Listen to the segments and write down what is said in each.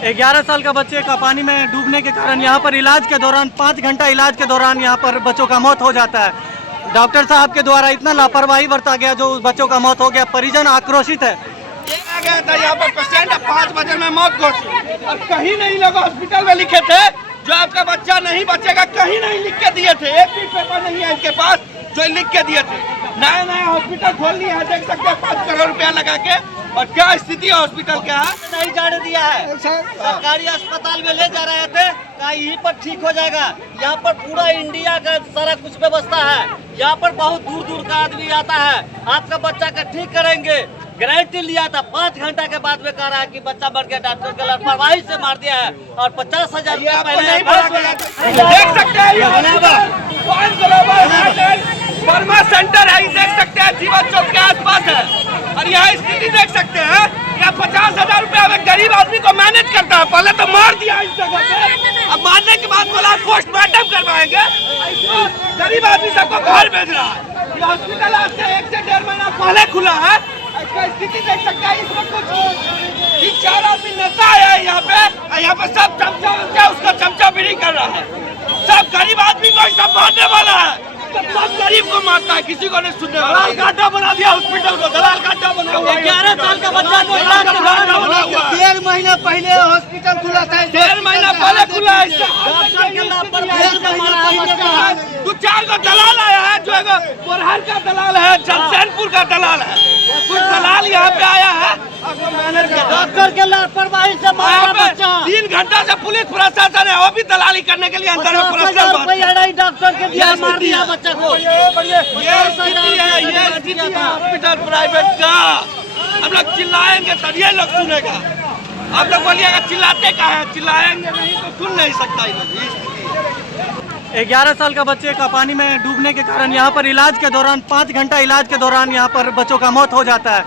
11 साल का बच्चे का पानी में डूबने के कारण यहाँ पर इलाज के दौरान 5 घंटा इलाज के दौरान यहाँ पर बच्चों का मौत हो जाता है। डॉक्टर साहब के द्वारा इतना लापरवाही बरता गया जो उस बच्चों का मौत हो गया। परिजन आक्रोशित है। आ गया था यहाँ पर पेशेंट 5 बजे में मौत घोषित और कहीं नहीं लोग हॉस्पिटल में लिखे थे जो आपका बच्चा नहीं बचेगा, कहीं नहीं लिख के दिए थे। एक भी पेपर नहीं है इनके पास जो लिख के दिए थे। नया नया हॉस्पिटल खोल लिया है, देख सकते हैं 5 करोड़ रुपया लगा के। और क्या स्थिति है हॉस्पिटल का नहीं जाने दिया है। सरकारी अस्पताल में ले जा रहे थे, कहा यहीं पर ठीक हो जाएगा। यहाँ पर पूरा इंडिया का सारा कुछ व्यवस्था है। यहाँ पर बहुत दूर दूर का आदमी आता है, आपका बच्चा का ठीक करेंगे। गारंटी लिया था, 5 घंटा के बाद में कह रहा है कि बच्चा मर गया। डॉक्टर के लापरवाही से मार दिया है और 50,000 रुपया पहले देख सकते हैं वर्मा सेंटर है, देख सकते हैं जीवन चौक के आसपास है। और यहाँ स्थिति देख सकते हैं, यहाँ 50,000 रुपया में गरीब आदमी को मैनेज करता है। पहले तो मार दिया इस जगह पे, अब मारने के बाद बोला पोस्टमार्टम करवाएंगे। गरीब आदमी सबको घर भेज रहा है। ये हॉस्पिटल आज से 1 से 1.5 महीना पहले खुला है। इसका स्थिति देख सकते हैं। इसमें कुछ 3-4 आदमी नेता आया है यहाँ पे सब चमचा उसका चमचा बिरी कर रहा है। सब गरीब आदमी को सब मारने वाला है, सब गरीब को मारता है, किसी को नहीं सुनने वाला। दलाल कांटा बना दिया हॉस्पिटल को, दलाल कांटा बना हुआ। 11 साल का बच्चा को 1.5 महीना पहले हॉस्पिटल खुला था। 1.5 महीना पहले खुला है। 2-4 को दलाल आया है, जो बोरहर का दलाल है, जमशेदपुर का दलाल है। कुछ दलाल यहाँ पे आया है। डॉक्टर के लापरवाही से मारा बच्चा। 3 घंटा से पुलिस प्रशासन है, वो भी दलाली करने के लिए अंदर में डॉक्टर के दिया, मार दिया बच्चा को। हॉस्पिटल प्राइवेट का हम लोग चिल्लाएंगे तभी लोग सुनेगा। आप लोग बोलिएगा चिल्लाते कहाँ है, चिल्लाएंगे नहीं तो सुन नहीं सकता। 11 साल का बच्चे का पानी में डूबने के कारण यहाँ पर इलाज के दौरान 5 घंटा इलाज के दौरान यहाँ पर बच्चों का मौत हो जाता है।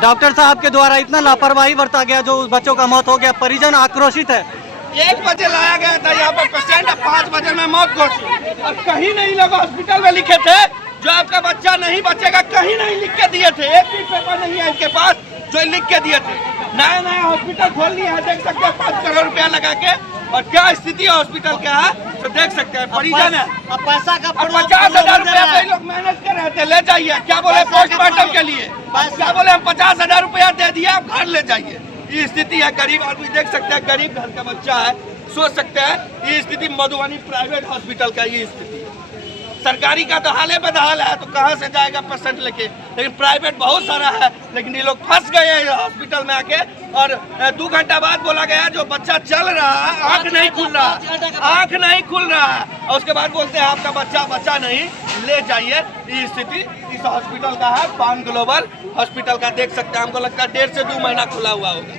डॉक्टर साहब के द्वारा इतना लापरवाही बरता गया जो उस बच्चों का मौत हो गया। परिजन आक्रोशित है। 1 बजे लाया गया था यहाँ पर पेशेंट, 5 बजे में मौत घोषित और कहीं नहीं लोग हॉस्पिटल में लिखे थे जो आपका बच्चा नहीं बचेगा, कहीं नहीं लिख के दिए थे। एक भी पेपर नहीं है इनके पास जो लिख के दिए थे। नया नया हॉस्पिटल खोल लिया है, देख सकते हैं 5 करोड़ रुपया लगा के। और क्या स्थिति है हॉस्पिटल का तो देख सकते हैं। परिजन है, अब पैसा का 50,000 रुपया लोग मैनेज कर रहे थे। ले जाइए, क्या बोले पोस्टमार्टम के लिए, क्या बोले हम 50,000 रुपया दे दिए, आप घर ले जाइए। ये स्थिति है। गरीब आदमी देख सकते हैं, गरीब घर का बच्चा है, सोच सकते हैं। ये स्थिति मधुबनी प्राइवेट हॉस्पिटल का ये स्थिति। सरकारी का तो हाल बदहाल है, तो कहाँ से जाएगा पेशेंट लेके। लेकिन प्राइवेट बहुत सारा है, लेकिन ये लोग फंस गए हैं हॉस्पिटल में आके। और 2 घंटा बाद बोला गया जो बच्चा चल रहा है, आँख नहीं खुल रहा, आँख नहीं खुल रहा है। और उसके बाद बोलते हैं आपका बच्चा बचा नहीं, ले जाइए। ये स्थिति इस हॉस्पिटल का है, पान ग्लोबल हॉस्पिटल का। देख सकते हैं, हमको लगता है 1.5 से 2 महीना खुला हुआ होगा।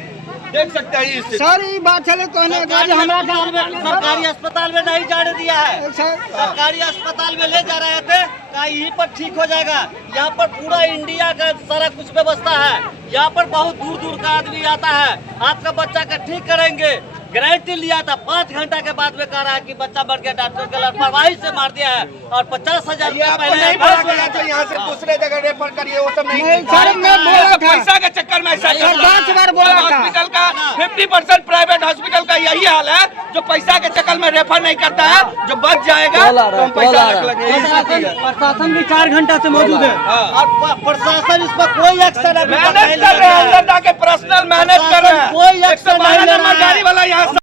देख सकते हैं सर, ये बात चले सरकारी अस्पताल में नहीं जाने दिया है। सरकारी अस्पताल में ले जा रहे थे, कहा यहीं पर ठीक हो जाएगा। यहाँ पर पूरा इंडिया का सारा कुछ व्यवस्था है। यहाँ पर बहुत दूर दूर का आदमी आता है, आपका बच्चा का ठीक करेंगे। गारंटी लिया था, 5 घंटा के बाद में कह रहा है कि बच्चा मर गया। डॉक्टर के लापरवाही से मार दिया है और 50,000 रुपया पहले यहाँ से दूसरे जगह रेफर करिए, वो सब नहीं। पैसा के चक्कर में ऐसा हॉस्पिटल का 50% प्राइवेट हॉस्पिटल का यही हाल है, जो पैसा के चक्कर में रेफर नहीं करता है। जो बच जाएगा तो हम पैसा रख लेंगे। प्रशासन भी 4 घंटा से मौजूद है और प्रशासन इस पर कोई एक्शन मैनेज कर रहे हैं, अंदर जाके पर्सनल मैनेज कर रहे हैं। कोई एक्शन नहीं ले रहा है।